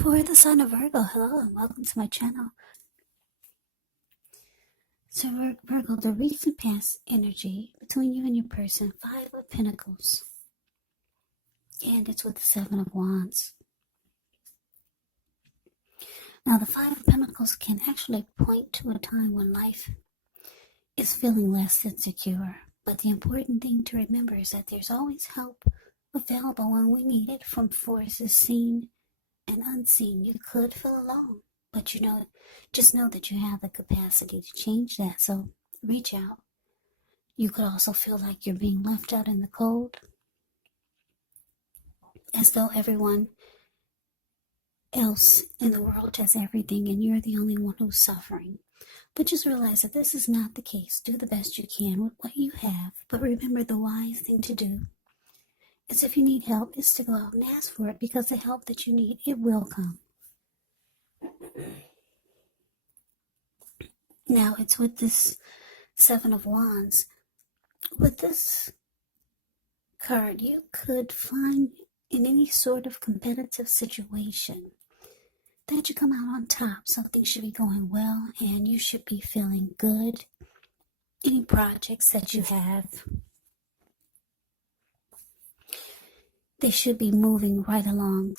For the sign of Virgo, hello and welcome to my channel. So Virgo, the recent past energy between you and your person, Five of Pentacles. And it's with the Seven of Wands. Now the Five of Pentacles can actually point to a time when life is feeling less than secure. But the important thing to remember is that there's always help available when we need it from forces seen and unseen. You could feel alone, but just know that you have the capacity to change that. So reach out. You could also feel like you're being left out in the cold, as though everyone else in the world has everything and you're the only one who's suffering. But just realize that this is not the case. Do the best you can with what you have, but remember the wise thing to do is, if you need help, is to go out and ask for it, because the help that you need, it will come. Now it's with this Seven of Wands. With this card, you could find in any sort of competitive situation that you come out on top. Something should be going well and you should be feeling good. Any projects that you have, they should be moving right along,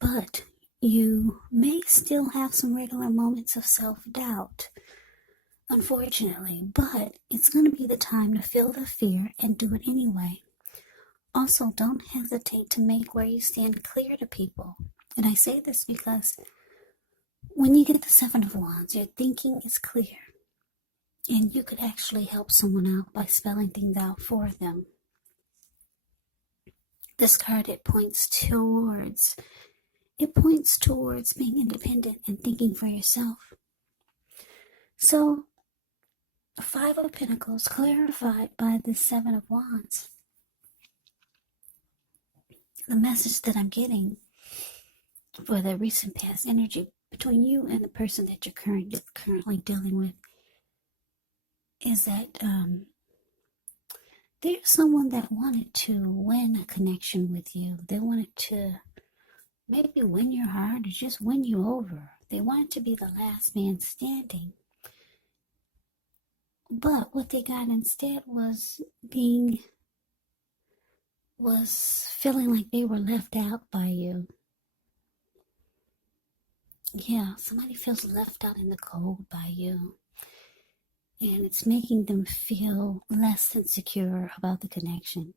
but you may still have some regular moments of self-doubt, unfortunately, but it's going to be the time to feel the fear and do it anyway. Also, don't hesitate to make where you stand clear to people. And I say this because when you get the Seven of Wands, your thinking is clear. And you could actually help someone out by spelling things out for them. This card, it points towards being independent and thinking for yourself. So, Five of Pentacles clarified by the Seven of Wands. The message that I'm getting for the recent past energy between you and the person that you're currently dealing with is that there's someone that wanted to win a connection with you. They wanted to maybe win your heart or just win you over. They wanted to be the last man standing. But what they got instead was feeling like they were left out by you. Yeah, somebody feels left out in the cold by you. And it's making them feel less than secure about the connection.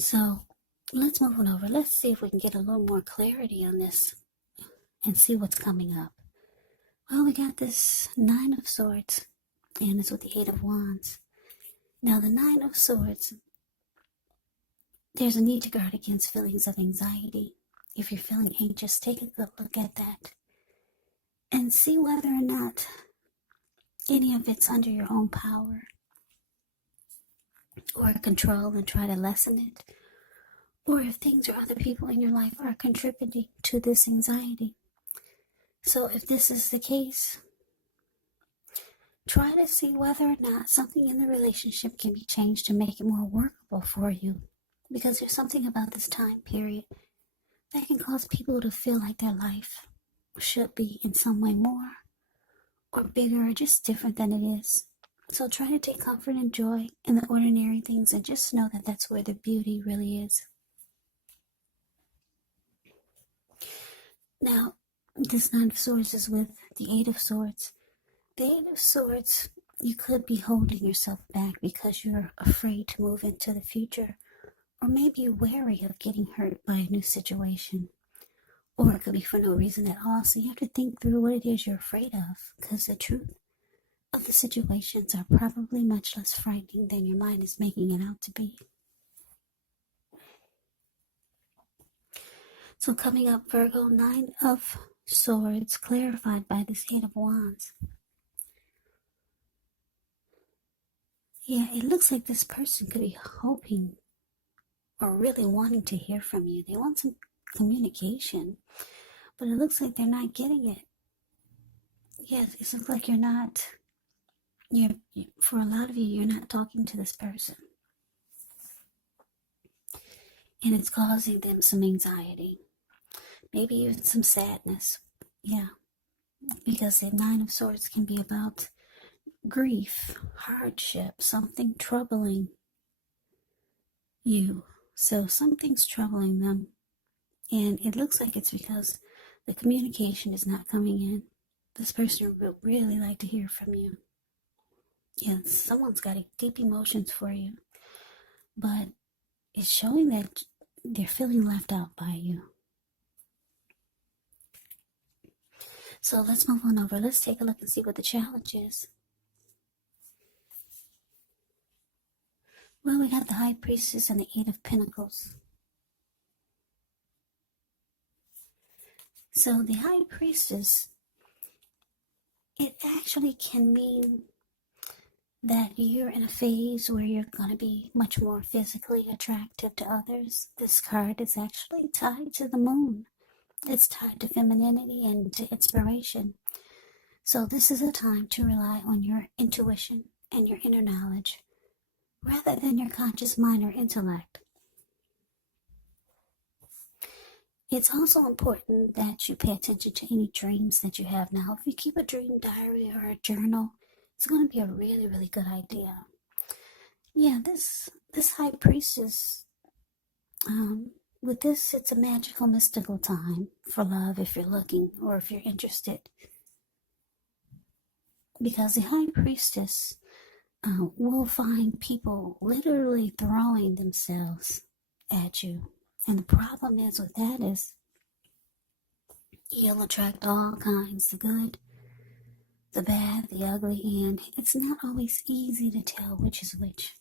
So let's move on over. Let's see if we can get a little more clarity on this and see what's coming up. Well, we got this Nine of Swords, and it's with the Eight of Wands. Now, the Nine of Swords, there's a need to guard against feelings of anxiety. If you're feeling anxious, take a good look at that and see whether or not any of it's under your own power or control, and try to lessen it. Or if things or other people in your life are contributing to this anxiety. So if this is the case, try to see whether or not something in the relationship can be changed to make it more workable for you. Because there's something about this time period that can cause people to feel like their life should be in some way more or bigger or just different than it is. So try to take comfort and joy in the ordinary things and just know that that's where the beauty really is. Now, this Nine of Swords is with the Eight of Swords. The Eight of Swords, you could be holding yourself back because you're afraid to move into the future, or maybe you're wary of getting hurt by a new situation, or it could be for no reason at all. So you have to think through what it is you're afraid of, because the truth of the situations are probably much less frightening than your mind is making it out to be. So coming up, Virgo, Nine of Swords clarified by this Eight of Wands. Yeah, it looks like this person could be hoping or really wanting to hear from you. They want some communication, but it looks like they're not getting it. Yes, it looks like for a lot of you, you're not talking to this person. And it's causing them some anxiety, maybe even some sadness. Yeah, because the Nine of Swords can be about grief, hardship, something troubling you. So something's troubling them. And it looks like it's because the communication is not coming in. This person would really like to hear from you. Yeah, someone's got deep emotions for you. But it's showing that they're feeling left out by you. So let's move on over. Let's take a look and see what the challenge is. Well, we got the High Priestess and the Eight of Pentacles. So the High Priestess, it actually can mean that you're in a phase where you're going to be much more physically attractive to others. This card is actually tied to the moon. It's tied to femininity and to inspiration. So this is a time to rely on your intuition and your inner knowledge rather than your conscious mind or intellect. It's also important that you pay attention to any dreams that you have now. If you keep a dream diary or a journal, it's going to be a really, really good idea. Yeah, this High Priestess, with this, it's a magical, mystical time for love if you're looking or if you're interested. Because the High Priestess will find people literally throwing themselves at you. And the problem is with that is you'll attract all kinds, the good, the bad, the ugly, and it's not always easy to tell which is which.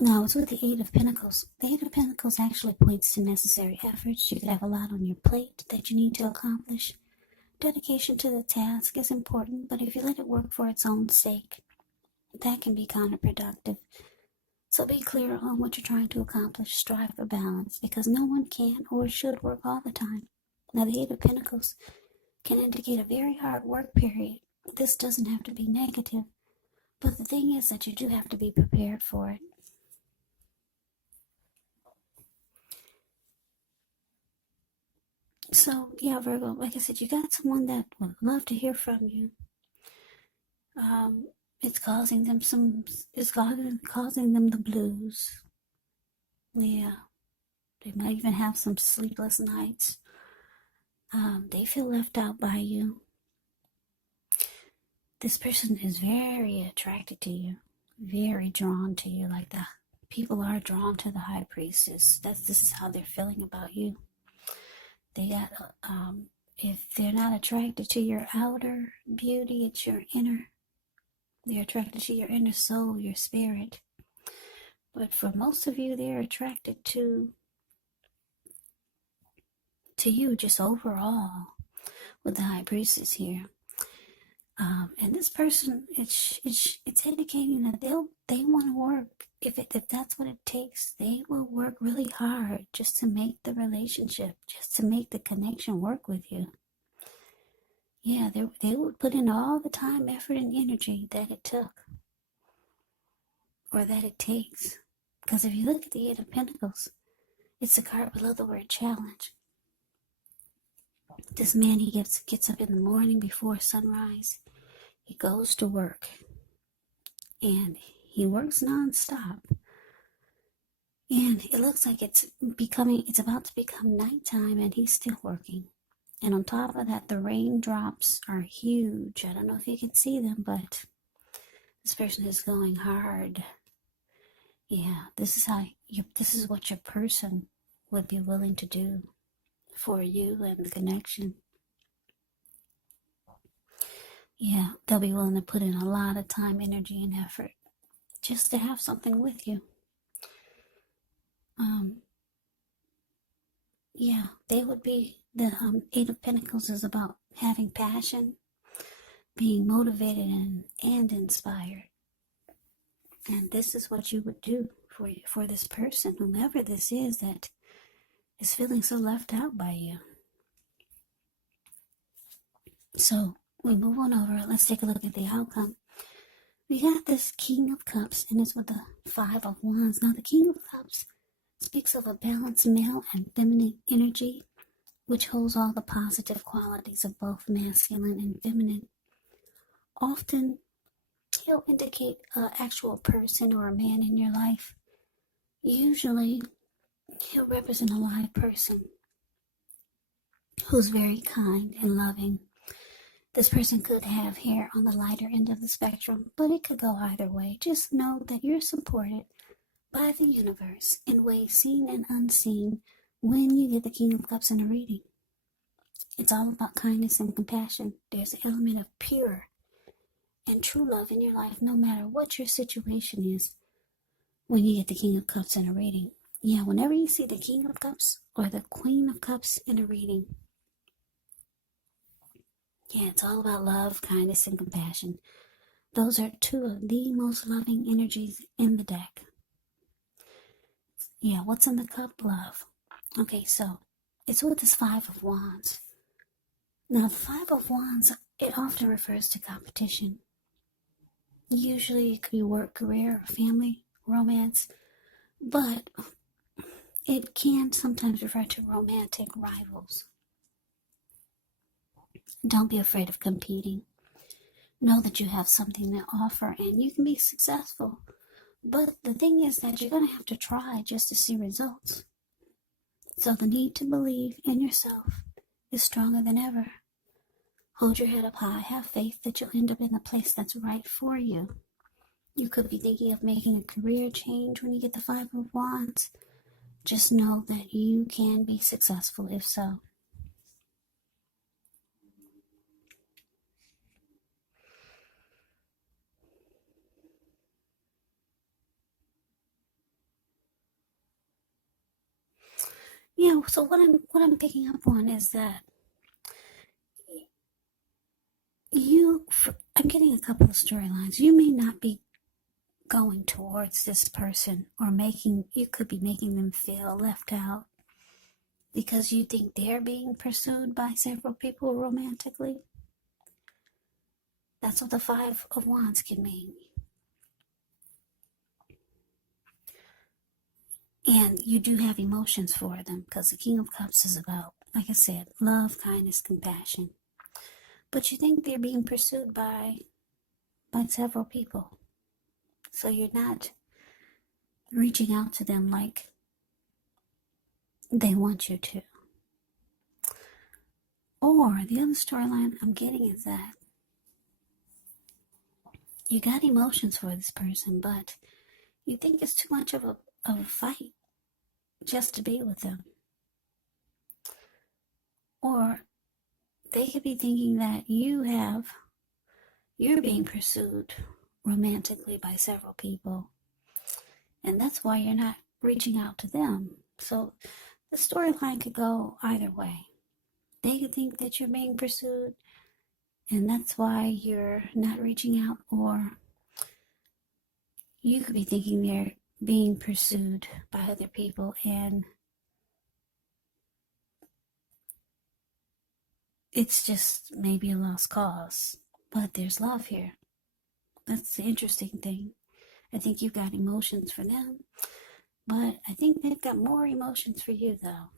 Now, it's with the Eight of Pentacles. The Eight of Pentacles actually points to necessary efforts. You could have a lot on your plate that you need to accomplish. Dedication to the task is important, but if you let it work for its own sake, that can be counterproductive. So be clear on what you're trying to accomplish. Strive for balance, because no one can or should work all the time. Now, the Eight of Pentacles can indicate a very hard work period. This doesn't have to be negative, but the thing is that you do have to be prepared for it. So, yeah, Virgo, like I said, you got someone that would love to hear from you. It's causing them causing them the blues. Yeah, they might even have some sleepless nights. They feel left out by you. This person is very attracted to you, very drawn to you. Like the people are drawn to the High Priestess. This is how they're feeling about you. They got if they're not attracted to your outer beauty, it's your inner. They're attracted to your inner soul, your spirit. But for most of you, they're attracted to you just overall with the High Priestess here. And this person, it's indicating that they want to work. If that's what it takes, they will work really hard just to make the relationship, just to make the connection work with you. Yeah, they would put in all the time, effort, and energy that it took, or that it takes. Because if you look at the Eight of Pentacles, it's the card below the word challenge. This man, he gets up in the morning before sunrise. He goes to work. And he works nonstop. And it looks like it's about to become nighttime, and he's still working. And on top of that, the raindrops are huge. I don't know if you can see them, but this person is going hard. Yeah, this is what your person would be willing to do for you and the connection. Yeah, they'll be willing to put in a lot of time, energy, and effort just to have something with you. Yeah, they would be, the Eight of Pentacles is about having passion, being motivated and inspired. And this is what you would do for this person, whomever this is that is feeling so left out by you. So we move on over. Let's take a look at the outcome. We got this King of Cups, and it's with the Five of Wands. Now, the King of Cups speaks of a balanced male and feminine energy, which holds all the positive qualities of both masculine and feminine. Often, he'll indicate an actual person or a man in your life. Usually, he'll represent a live person who's very kind and loving. This person could have hair on the lighter end of the spectrum, but it could go either way. Just know that you're supported by the universe in ways seen and unseen when you get the King of Cups in a reading. It's all about kindness and compassion. There's an element of pure and true love in your life, no matter what your situation is, when you get the King of Cups in a reading. Yeah, whenever you see the King of Cups or the Queen of Cups in a reading, yeah, it's all about love, kindness, and compassion. Those are two of the most loving energies in the deck. Yeah, what's in the cup? Love. Okay, so it's with this Five of Wands. Now, the Five of Wands, it often refers to competition. Usually it could be work, career, family, romance, but it can sometimes refer to romantic rivals. Don't be afraid of competing. Know that you have something to offer and you can be successful. But the thing is that you're going to have to try just to see results. So the need to believe in yourself is stronger than ever. Hold your head up high. Have faith that you'll end up in the place that's right for you. You could be thinking of making a career change when you get the Five of Wands. Just know that you can be successful if so. Yeah, so what I'm picking up on is that I'm getting a couple of storylines. You may not be going towards this person or you could be making them feel left out because you think they're being pursued by several people romantically. That's what the Five of Wands can mean. And you do have emotions for them because the King of Cups is about, like I said, love, kindness, compassion. But you think they're being pursued by several people. So you're not reaching out to them like they want you to. Or the other storyline I'm getting is that you got emotions for this person, but you think it's too much of a fight just to be with them. Or they could be thinking that you're being pursued romantically by several people, and that's why you're not reaching out to them. So the storyline could go either way. They could think that you're being pursued, and that's why you're not reaching out, or you could be thinking they're being pursued by other people, and it's just maybe a lost cause. But there's love here. That's the interesting thing. I think you've got emotions for them, but I think they've got more emotions for you, though.